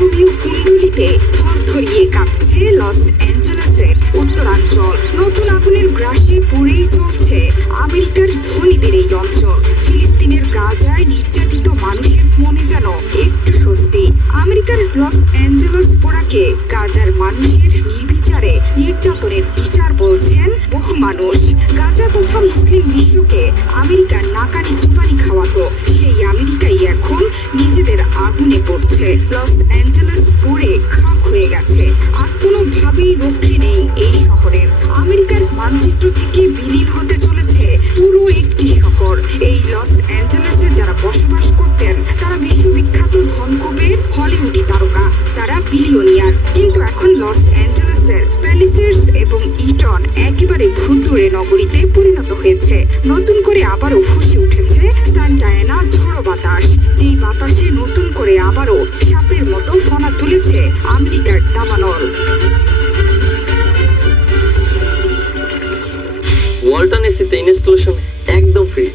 দানবীয় কুণ্ডলিতে থরথরিয়ে কাঁপছে লস অ্যাঞ্জেলেসের উত্তরাঞ্চল। নতুন আগুনের গ্রাসে পুড়েই চলছে আমেরিকার ধনীদের এই অঞ্চল। ফিলিস্তিনের গাজায় নির্যাতিত মানুষের মনে যেন একটু স্বস্তি। আমেরিকার লস অ্যাঞ্জেলস পোড়াকে গাজার মানুষের নির্বিচারে নির্যাতনের বিচার বলছেন বহু মানুষ। গাজা তথা মুসলিম বিশ্বকে আমেরিকার নাকানি লস অ্যাঞ্জেলেস পুড়ে খাক হয়ে গেছে। আর কোনোভাবেই রক্ষে নেই এই শহরের। আমেরিকার মানচিত্র থেকে বিলীন হতে চলেছে পুরো একটি শহর। এই লস অ্যাঞ্জেলেসে যারা বসবাস করতেন, তারা বিশ্ববিখ্যাত ধনকুবের হলিউডি তারকা। তারা বিলিয়নিয়ার। কিন্তু এখন লস অ্যাঞ্জেলেসের প্যালিসেস এবং ইটন একেবারে ভুতুড়ে নগরীতে পরিণত হয়েছে। নতুন করে আবারও ফুসে উঠেছে সান্টায়না ঝোড়ো বাতাস, যেই বাতাসে নতুন করে আবারও তুলেছে আমেরিকার দাবানল ওয়ালটন এসিতে ইনস্টলেশন একদম ফ্রি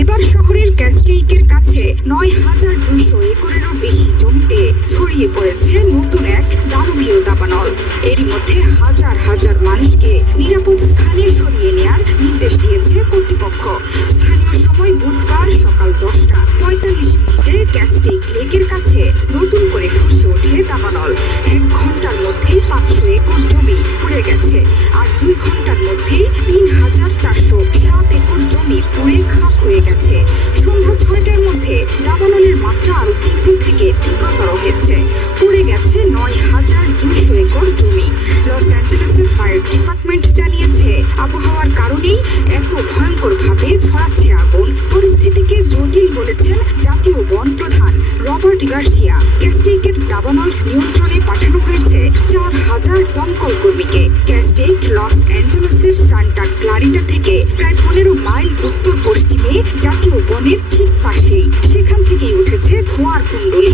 এবার শহরের ক্যাস্টেইকের কাছে নয় হাজার দুইশো একরেরও বেশি জমিতে ছড়িয়ে পড়েছে নতুন এক দানবীয় দাবানল। এরই মধ্যে হাজার হাজার মানুষকে নিরাপদ স্থানে সরিয়ে নেয়ার নির্দেশ দিয়েছে কর্তৃপক্ষ। স্থানীয় সময় বুধবার ক্যাস্টেইক লেকের কাছে নতুন করে ফুসে ওঠে দাবানল। এক ঘণ্টার মধ্যেই পাঁচশো একর জমি পুড়ে গেছে। আর দুই ঘণ্টার মধ্যেই তিন হাজার চারশো সাত একর জমি পুড়ে খাক হয়ে গেছে। সন্ধ্যা ছয়টার মধ্যে দাবানলের মাত্রা আরও তীব্র থেকে তীব্রতর হয়েছে। পুড়ে গেছে নয় হাজার দুইশো একর জমি। লস অ্যাঞ্জেলেসের ফায়ার ডিপার্টমেন্ট জানিয়েছে, আবহাওয়ার কারণেই এত ভয়ঙ্কর ভাবে ছড়াচ্ছে আগুন। পরিস্থিতিকে জটিল বলেছেন জাতীয় বন রবার্ট গার্সিয়া ক্যাস্টেকের দাবানল নিয়ন্ত্রণে পাঠানো হয়েছে চার হাজার দমকল কর্মীকে। ক্যাস্টেক লস অ্যাঞ্জেলেসের সান্টা ক্লারিটা থেকে প্রায় পনেরো মাইল উত্তর পশ্চিমে জাতীয় বনের ঠিক পাশেই। সেখান থেকেই উঠেছে ধোঁয়ার কুণ্ডলী।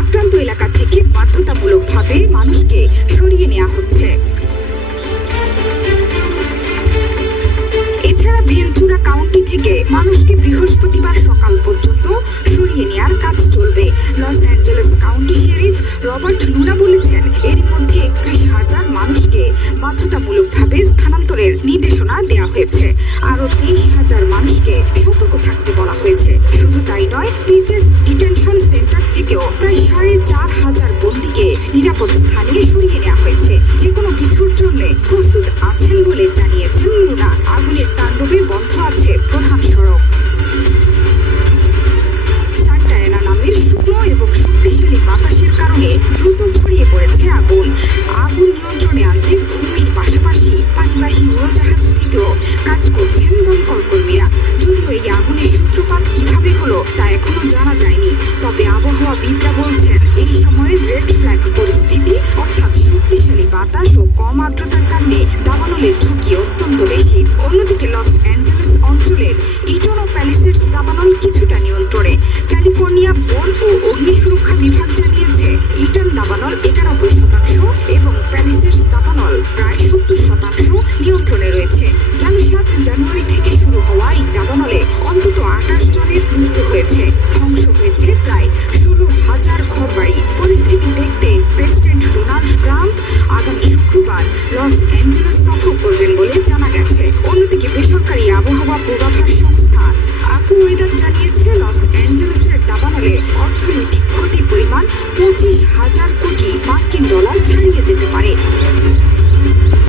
আক্রান্ত এলাকা থেকে বাধ্যতামূলকভাবে মানুষকে সরিয়ে নেওয়া হচ্ছে। এছাড়া ভেঞ্চুরা কাউন্টি থেকে মানুষকে বৃহস্পতিবার সকাল পর্যন্ত সরিয়ে নেওয়ার কাজ চলবে। Los Angeles County sheriff Robert Luna বলেছেন, এর মধ্যে একত্রিশ হাজার মানুষকে বাধ্যতামূলকভাবে স্থানান্তরের নির্দেশনা দেওয়া হয়েছে। আরও তেইশ হাজার মানুষকে সতর্ক থাকতে বলা হয়েছে। শুধু তাই নয়, পিচেস ডিটেনশন সেন্টার থেকেও প্রায় সাড়ে চার হাজার বন্দীকে নিরাপদ স্থানে আগুন নিয়ন্ত্রণে আনতে ভূমির পাশাপাশি পানিবাহী উড়োজাহাজ থেকেও কাজ করছেন দমকল কর্মীরা যদিও এই আগুনের সূত্রপাত কীভাবে হলো তা এখনও জানা যায়নি। তবে আবহাওয়াবিদরা বলছেন, এই সময়ে রেড ফ্ল্যাগ পরিস্থিতি অর্থাৎ শক্তিশালী বাতাস ও কম আর্দ্রতার কারণে দাবানলের ঝুঁকি অত্যন্ত বেশি। অন্যদিকে লস অ্যাঞ্জেলেস অঞ্চলের ইটোনো প্যালিসেটস দাবানল কিছুটা নিয়ন্ত্রণে। ক্যালিফোর্নিয়া বন ও অগ্নি সুরক্ষা বিভাগ প্রায় ষোলো হাজার ঘরবাড়ি। পরিস্থিতি দেখতে প্রেসিডেন্ট ডোনাল্ড ট্রাম্প আগামী শুক্রবার লস অ্যাঞ্জেলেস সফর